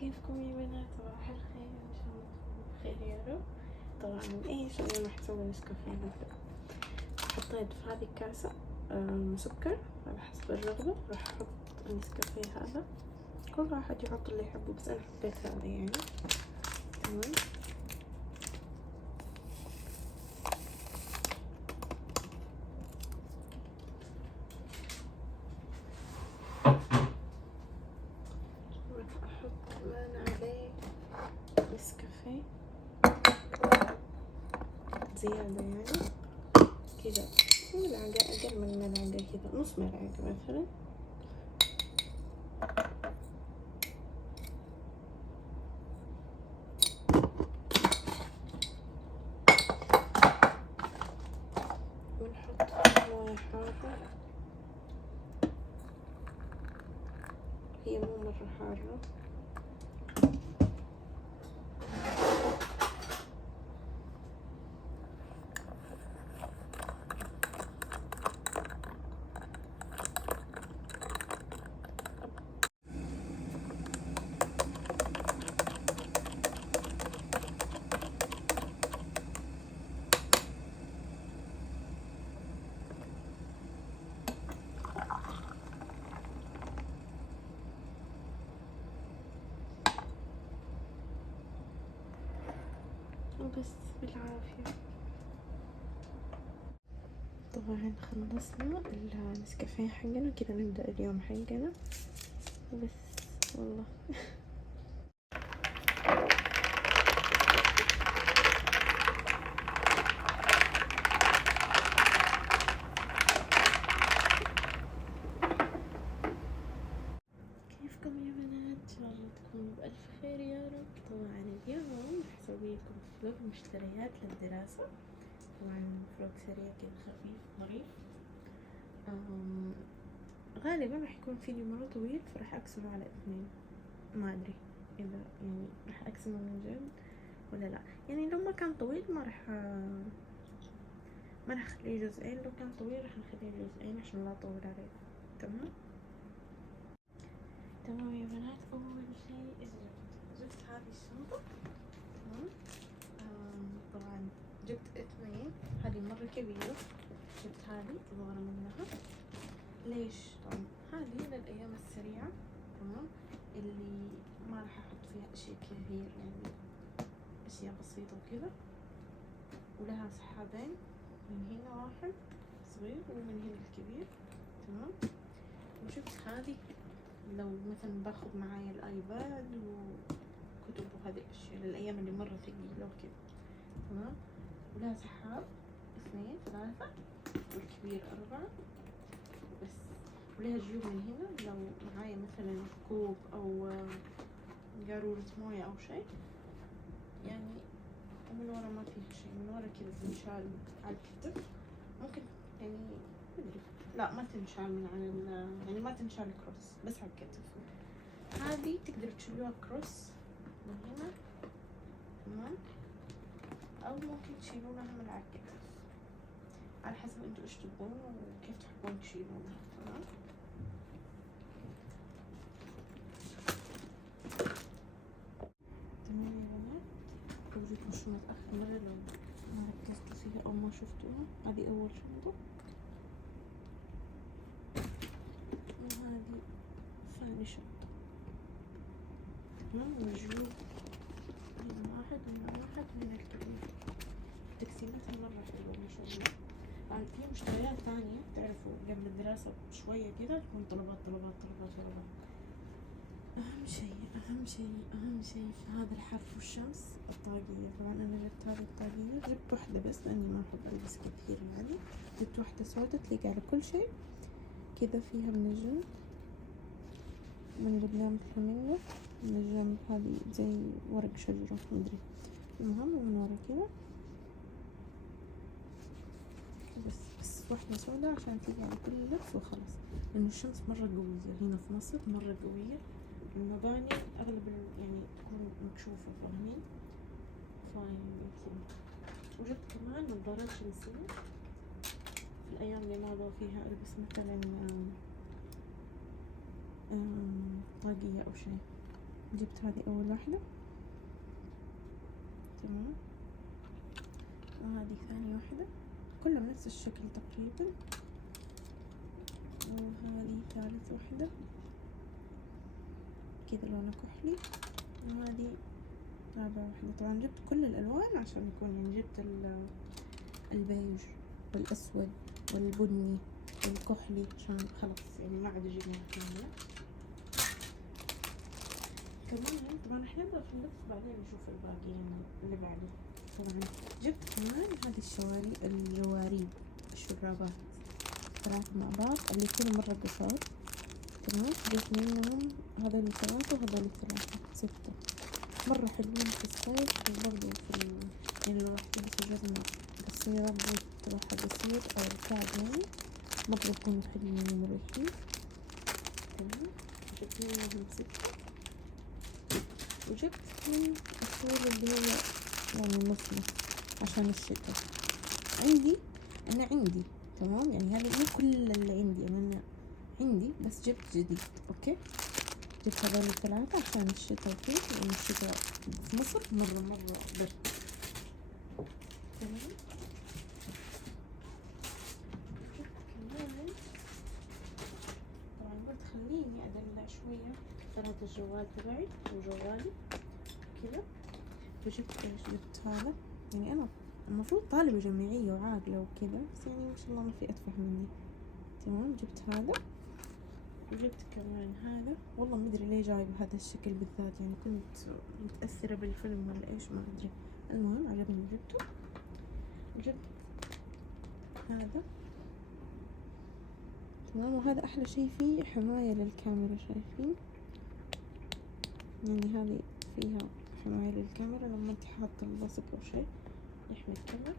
كيفكم يا بنات؟ صباح الخير، ان شاء الله تكونوا بخير يا رب. طبعا ايش اليوم راح اسوي نسكافيه مثلا. حطيت في هذه الكاسة سكر على حسب الرغبة. راح احط النسكافيه هذا، كل واحد يحط اللي يحبه، بس انا حطيت هذا يعني. تمام. راح احط كمان عليه نسكافيه زيادة يعني كذا، ملعقة، أقل من ملعقة كذا، نص ملعقة مثلا. ونحط موية حارة، هي مو مرة حارة. وبس بالعافية. طبعا خلصنا النسكافيه حقنا، كذا نبدأ اليوم حقنا وبس والله. كيفكم يا بنات؟ ان شاء الله تكونوا بألف خير يا رب. طبعا اليوم راح اسوي لكم فلوق مشتريات للدراسة. طبعا فلوق سريع كذا خفيف ظريف. غالبا راح يكون فيديو مرة طويل، فراح اقسمه على 2. ما ادري اذا يعني راح اقسمه من جد ولا لا. يعني لو ما كان طويل ما راح اخليه جزئين، لو كان طويل راح نخليه جزئين عشان لا اطول عليكم. تمام تمام يا بنات. اول شيء جبت هذه الشنطة. تمام. طبعا جبت 2، هذه مرة كبيرة. جبت هذه صغيرة منها. ليش؟ طبعا هذه للأيام السريعة، تمام، اللي ما راح احط فيها اشياء كثير، يعني اشياء بسيطة وكذا. ولها سحابين، من هنا واحد صغير ومن هنا الكبير. تمام. وجبت هذه لو مثلا باخذ معايا الايباد وكتب وهذه الاشياء للايام اللي مرة ثقيلة وكذا. تمام. ولها سحاب 2 3 والكبير 4 بس. ولها جيوب من هنا لو معايا مثلا كوب او قارورة موية او شيء يعني. ومن ورا ما فيها شيء، من ورا كذا تنشال على الكتف. ممكن يعني مدري، لا ما تنشال من على يعني ما تنشال كروس، بس على الكتف. هذه تقدر تشيلوها كروس من هنا، تمام، او ممكن تشيلونها من على الكتف، على حسب انتوا ايش تبغون وكيف تحبون تشيلونها. تمام. تمام يا بنات، وريكم شو متأخر مرة لو ما ركزتوا فيها او ما شفتوها. هذه اول شنطة، وهذه ثاني شنطة. تمام. والجيوب هنا واحد وهنا واحد وهنا الكبير. تقسيماتها مرة حلوة ما شاء الله. في مشتريات ثانية تعرفوا قبل الدراسة بشوية كذا تكون طلبات طلبات طلبات طلبات. أهم شيء في هذا الحر والشمس الطاقية. طبعا أنا جبت هذه الطاقية، جبت واحدة بس لأني ما أحب ألبس كثير يعني. جبت واحدة سوداء تليق على كل شيء كذا، فيها من الجنب، من القدام فلامينغو، من الجنب هذه زي ورق شجرة مدري، المهم ومن ورا كذا بس واحدة سوداء عشان تيجي على كل لبس وخلاص. لأن الشمس مرة قوية هنا في مصر، مرة قوية. المباني أغلب يعني تكون مكشوفة، فاهمين؟ فيعني كذا. وجبت كمان نظارات شمسية في الأيام اللي ما أبغى فيها ألبس مثلا طاقية أو شيء. جبت هذه أول واحدة، تمام، وهذه ثاني واحدة، كلهم نفس الشكل تقريبا، وهذه ثالث واحدة كذا لونه كحلي، وهذه رابع واحدة. طبعا جبت كل الألوان عشان يكون يعني جبت البيج والأسود والبني والكحلي عشان خلاص يعني ما عاد أجيب منها كاملة. كمان طبعا احنا بنخلص بعدين نشوف الباقي يعني اللي بعده. طبعا جبت كمان هذه الجواريب الشرابات 3 مع بعض اللي يكونوا مرة قصار، تمام. جبت منهم هذول 3 وهذول 3، 6 مرة حلوين في الصيف، وبرضه في يعني لو راح تلبسي جزمة قصيرة بوت تبعها قصير أو كعب يعني مرة يكونوا حلوين ومريحين، تمام. جبت منهم 6. وجبت من الطول اللي هو يعني نص عشان الشتا. أنا عندي تمام، يعني هذا مو كل اللي عندي، أنا عندي بس جبت جديد. أوكي، جبت هذول 3 عشان الشتا وكذا، لأن الشتا في مصر مرة برد، تمام. جبت كمان طبعا قلت خليني أدلع شوية، طلعت الجوال تبعي وجوالي كذا، وجبت جبت هذا. يعني أنا المفروض طالبة جامعية وعاقلة وكذا، بس يعني ما شاء الله ما في أتفه مني، تمام. جبت هذا، وجبت كمان هذا. والله ما أدري ليه جايبة هذا الشكل بالذات، يعني كنت متأثرة بالفيلم ولا إيش ما أدري، المهم عجبني جبته. جبت هذا، تمام. وهذا أحلى شي فيه حماية للكاميرا، شايفين يعني هذه فيها حماية للكاميرا لما انت حاطة اللصق أو شي يحمي الكاميرا.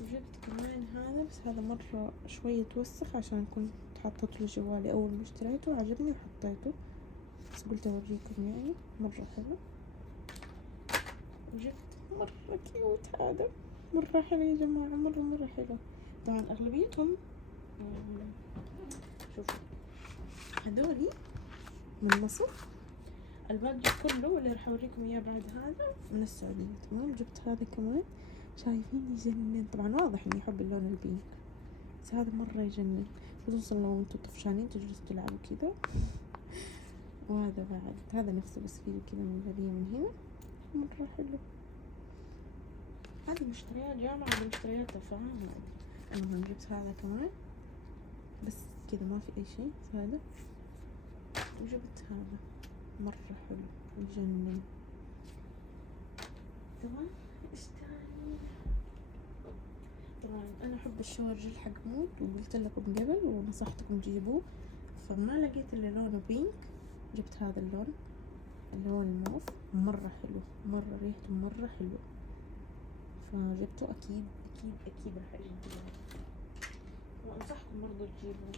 وجبت كمان هذا، بس هذا مرة شوية توسخ عشان كنت حطيته لجوالي أول ما اشتريته، عجبني وحطيته، بس قلت أوريكم يعني مرة حلو. وجبت مرة كيوت هذا، مرة حلو يا جماعة، مرة حلو. طبعا أغلبيتهم شوفوا هذولي من مصر، الباقي كله اللي راح اوريكم اياه بعد هذا من السعودية، تمام. جبت هذا كمان، شايفين يجنن. طبعا واضح اني احب اللون البينك، بس هذا مرة يجنن، خصوصا لو انتوا طفشانين تجلسوا تلعبوا كذا. وهذا بعد هذا نفسه بس فيه كذا منزلية من هنا، مرة حلو. هذه مشتريات جامعة ولا مشتريات تفاهم ما ادري. المهم جبت هذا كمان بس كذا ما في اي شيء هذا. وجبت هذا مرة حلو يجنن. تمام. ايش تاني؟ طبعا انا احب الشاور جل حق مود، وقلت لكم قبل ونصحتكم تجيبوه، فما لقيت الا لونه بينك. جبت هذا اللون اللي هو الموف، مرة حلو، مرة ريحته مرة حلو، فجبته. اكيد راح اجيبه، وانصحكم برضو تجيبوه.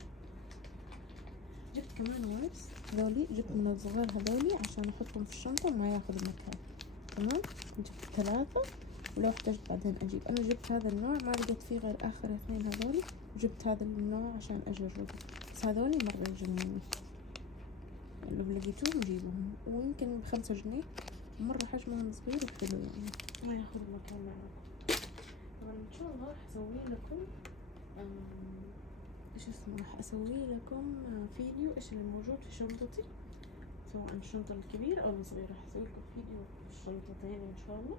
جبت كمان وايبس هذولي، جبت من الصغار هذولي عشان احطهم في الشنطة وما ياخذ مكان، تمام. جبت 3 ولو احتجت بعدين اجيب. انا جبت هذا النوع، ما لقيت فيه غير اخر 2 هذولي، وجبت هذا النوع عشان اجربه، بس هذولي مرة يجنني، لو لقيتوهم جيبوهم، ويمكن ب5 جنيه، مرة حجمهم صغير وحلو يعني ما ياخذ مكان معاكم. طبعا ان شاء الله راح اسوي لكم ايش اسمه، راح اسوي لكم فيديو ايش اللي موجود في شنطتي، سواء الشنطة الكبيرة او الصغيرة، راح اسوي لكم فيديو في الشنطتين ان شاء الله.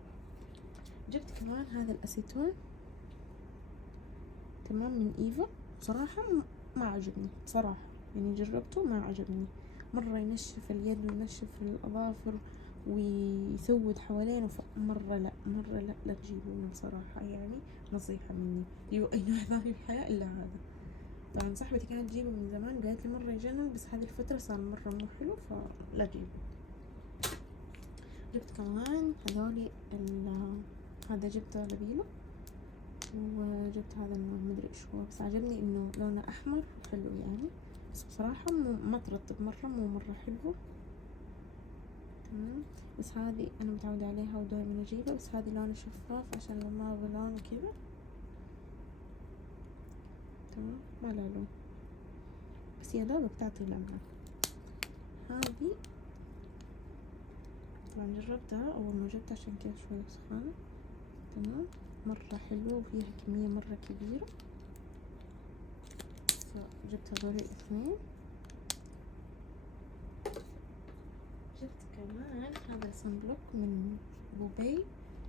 جبت كمان هذا الاسيتون، تمام، من ايفا. بصراحة ما عجبني صراحة، يعني جربته ما عجبني، مرة ينشف اليد وينشف الأظافر ويسود حوالينه، مرة لا تجيبونه صراحة، يعني نصيحة مني، جيبوا أي نوع ثاني في الحياة إلا هذا. طبعا صاحبتي كانت تجيبه من زمان، قالت لي مرة يجنن، بس هذه الفترة صار مرة مو حلو، فلا جيبه. جبت كمان هذولي هذا جبته لبيلو، وجبت هذا النوع مدري ايش هو، بس عجبني انه لونه احمر حلو يعني، بس بصراحة ما ترطب مرة، مو مرة حلو، تمام. بس هذه انا متعودة عليها ودائما اجيبها، بس هذه لونه شفاف عشان لما ابغى لون كذا، تمام، ما لها لون، بس يا دوبك تعطي لمعة. هذه طبعا جربتها أول ما جبتها عشان كذا شوية سخانة. تمام، مرة حلوة وفيها كمية مرة كبيرة، فجبت هذول الاثنين. جبت كمان هذا صن بلوك من بوبي،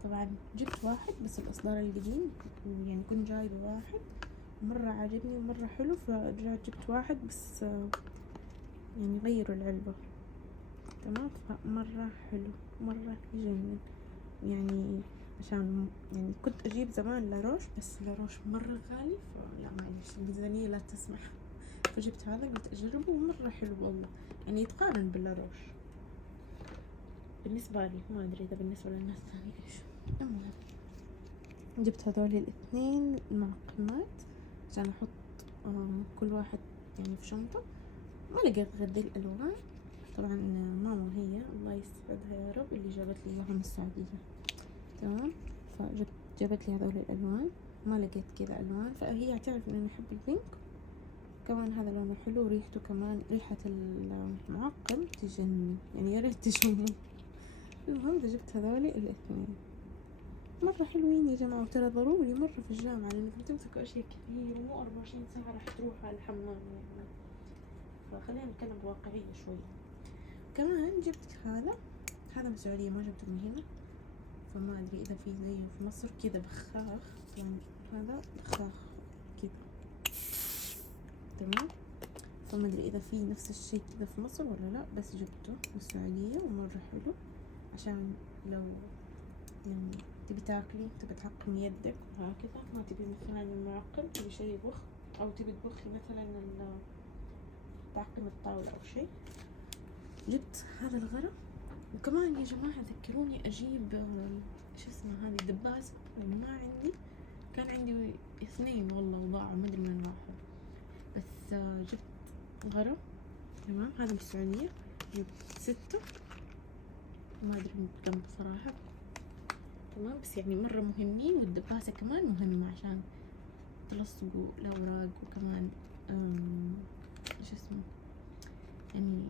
طبعا جبت واحد بس الإصدار القديم، يعني كنت جايبة واحد مرة عجبني ومرة حلو، فرجعت جبت واحد بس يعني غيروا العلبة. تمام، فمرة حلو مرة يجنن يعني. عشان يعني كنت أجيب زمان لاروش بس لاروش مرة غالي، فلا معليش الميزانية لا تسمح، فجبت هذا قلت أجربه ومرة حلو والله، يعني يتقارن باللاروش بالنسبة لي، ما أدري إذا بالنسبة للناس ثانية إيش. المهم جبت هذول الاثنين المعقمات عشان أحط كل واحد يعني في شنطة. ما لقيت غير دي الألوان، طبعا ماما هي الله يسعدها يا رب اللي جابت لي إياها من السعودية. تمام، جابت لي هذول الألوان، ما لقيت كذا ألوان، فهي تعرف إن أنا أحب البينك. كمان هذا لونه حلو وريحته كمان، ريحة المعقم تجنن يعني، يا ريت تشموا. المهم جبت هذول الاثنين مرة حلوين يا جماعة، وترى ضروري مرة في الجامعة لأنك بتمسكوا أشياء كثير ومو 24 ساعة راح تروح على الحمام يعني، فخلينا نتكلم بواقعية شوي. كمان جبت هذا من السعودية ما جبته من هنا، فما أدري إذا في زيه في مصر كذا بخاخ، يعني هذا بخاخ كذا. تمام، فما أدري إذا في نفس الشي كذا في مصر ولا لا، بس جبته من السعودية ومرة حلو، عشان لو يعني تبي تاكلي تبي تعقمي يدك وهكذا، ما تبي مثلا المعقم تبي شي يبخ، أو تبي تبخي مثلا تعقم الطاولة أو شي. جبت هذا الغرض. وكمان يا جماعة ذكروني أجيب شو اسمه هذه دباسة، ما عندي، كان عندي اثنين والله وضاعوا ما أدري وين راحوا، بس جبت غرض. تمام، هذا من السعودية، جبت 6 ما أدري من كم بصراحة. تمام، بس يعني مرة مهمين، والدباسة كمان مهمة عشان تلصقوا الأوراق، وكمان شو اسمه يعني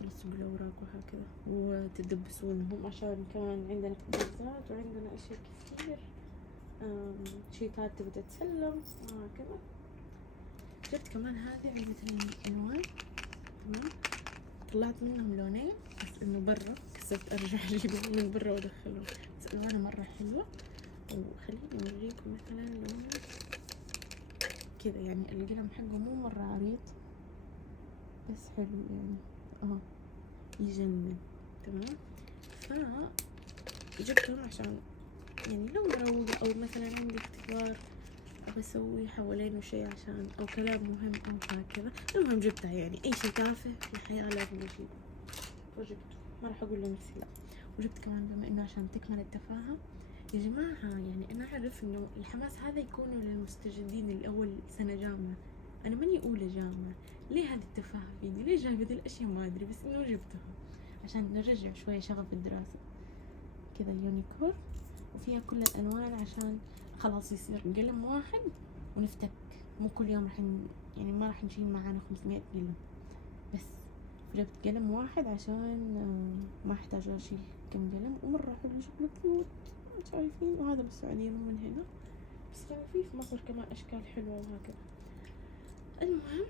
تلصقوا الأوراق وهكذا وتدبسونهم، عشان كمان عندنا كويزات وعندنا أشياء كثير، شيتات تبي تتسلم وهكذا. جبت كمان هذه علبة الألوان. تمام، طلعت منهم لونين بس إنه برا، كسبت أرجع أجيبهم من برا وأدخلهم، بس ألوانها مرة حلوة. وخليني أوريكم مثلا لون كذا، يعني القلم حقه مو مرة عريض بس حلو يعني يجنن. تمام، فجبتهم عشان يعني لو مروقة أو مثلا عندي اختبار أبى أسوي حوالينه شي عشان أو كلام مهم أو هكذا. المهم جبتها، يعني أي شي تافه في الحياة لازم أجيبه، فجبته ما راح أقول لنفسي لا. وجبت كمان بما إنه عشان تكمل التفاهة يا جماعة، يعني أنا أعرف إنه الحماس هذا يكون للمستجدين اللي أول سنة جامعة، أنا ماني أولى جامعة، ليه هذه التفاهة فيني؟ ليه جايبة ذي الأشياء؟ ما أدري، بس إنه جبتها عشان نرجع شوية شغف الدراسة. كذا يونيكورن وفيها كل الألوان، عشان خلاص يصير قلم واحد ونفتك، مو كل يوم يعني ما راح نشيل معانا 500 قلم، بس جبت قلم واحد عشان ما احتاج اشيل كم قلم، ومرة حلو شكله كيوت شايفين. وهذا من السعودية مو من هنا، بس يعني في مصر كمان اشكال حلوة وهكذا. المهم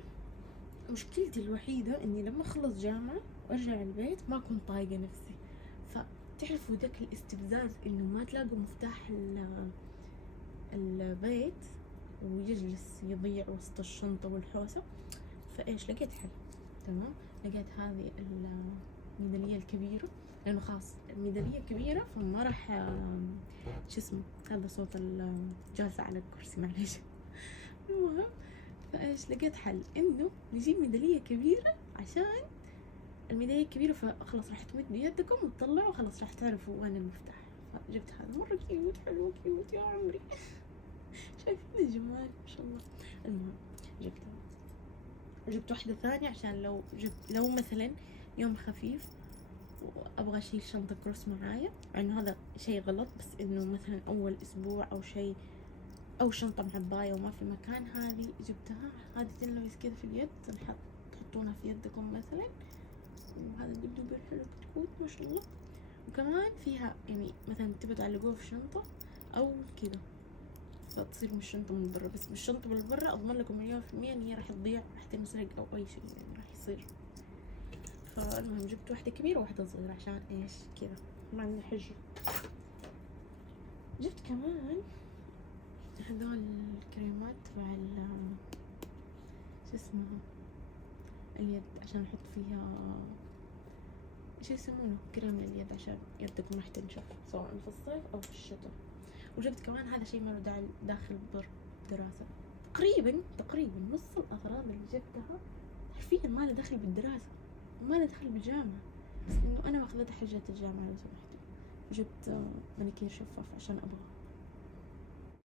مشكلتي الوحيدة اني لما اخلص جامعة وارجع البيت ما اكون طايقة نفسي، فتعرفوا ذاك الاستفزاز انه ما تلاقوا مفتاح البيت ويجلس يضيع وسط الشنطة والحوسة. فايش لقيت حل. تمام، لقيت هذه الميدالية الكبيرة، لأنه خلاص الميدالية كبيرة فما راح شو اسمه هذا صوت الجالسة على الكرسي معليش. المهم فايش لقيت حل، إنه نجيب ميدالية كبيرة، عشان الميدالية كبيرة فخلاص راح تمد بيدكم وتطلعوا خلاص راح تعرفوا وين المفتاح. فجبت هذا مرة كيوت، حلو كيوت يا عمري. شايفين الجمال ما شاء الله. المهم جبت واحدة ثانية عشان لو مثلا يوم خفيف وابغى اشيل شنطة كروس معايا، انه هذا شيء غلط، بس انه مثلا اول اسبوع او شيء، او شنطة معباية وما في مكان، هذه جبتها. هذه تنلبس كذا في اليد، تحطونها في يدكم مثلا، وهذا الدبدوب الحلو كتكوت ما شاء الله. وكمان فيها يعني مثلا تبى تعلقوها في شنطة أو كذا، فتصير مش شنطة من برا بس، مش شنطة من برا أضمن لكم 100% إن هي راح تضيع، راح تنسرق أو أي شيء يعني راح يصير. فالمهم جبت واحدة كبيرة وواحدة صغيرة عشان إيش كذا ما عندي حجة. جبت كمان هذول الكريمات تبع شو اسمها اليد عشان أحط فيها شو يسمونه كريم لليد عشان يدكم راح تنشف سواء في الصيف أو في الشتاء. وجبت كمان هذا شيء ما له داعي داخل الدراسة، تقريبا نص الأغراض اللي جبتها حرفيا ما له دخل بالدراسة وما له دخل بالجامعة، بس إنه أنا واخذتها حجة الجامعة لو سمحتوا. جبت مانيكير شفاف عشان أبغى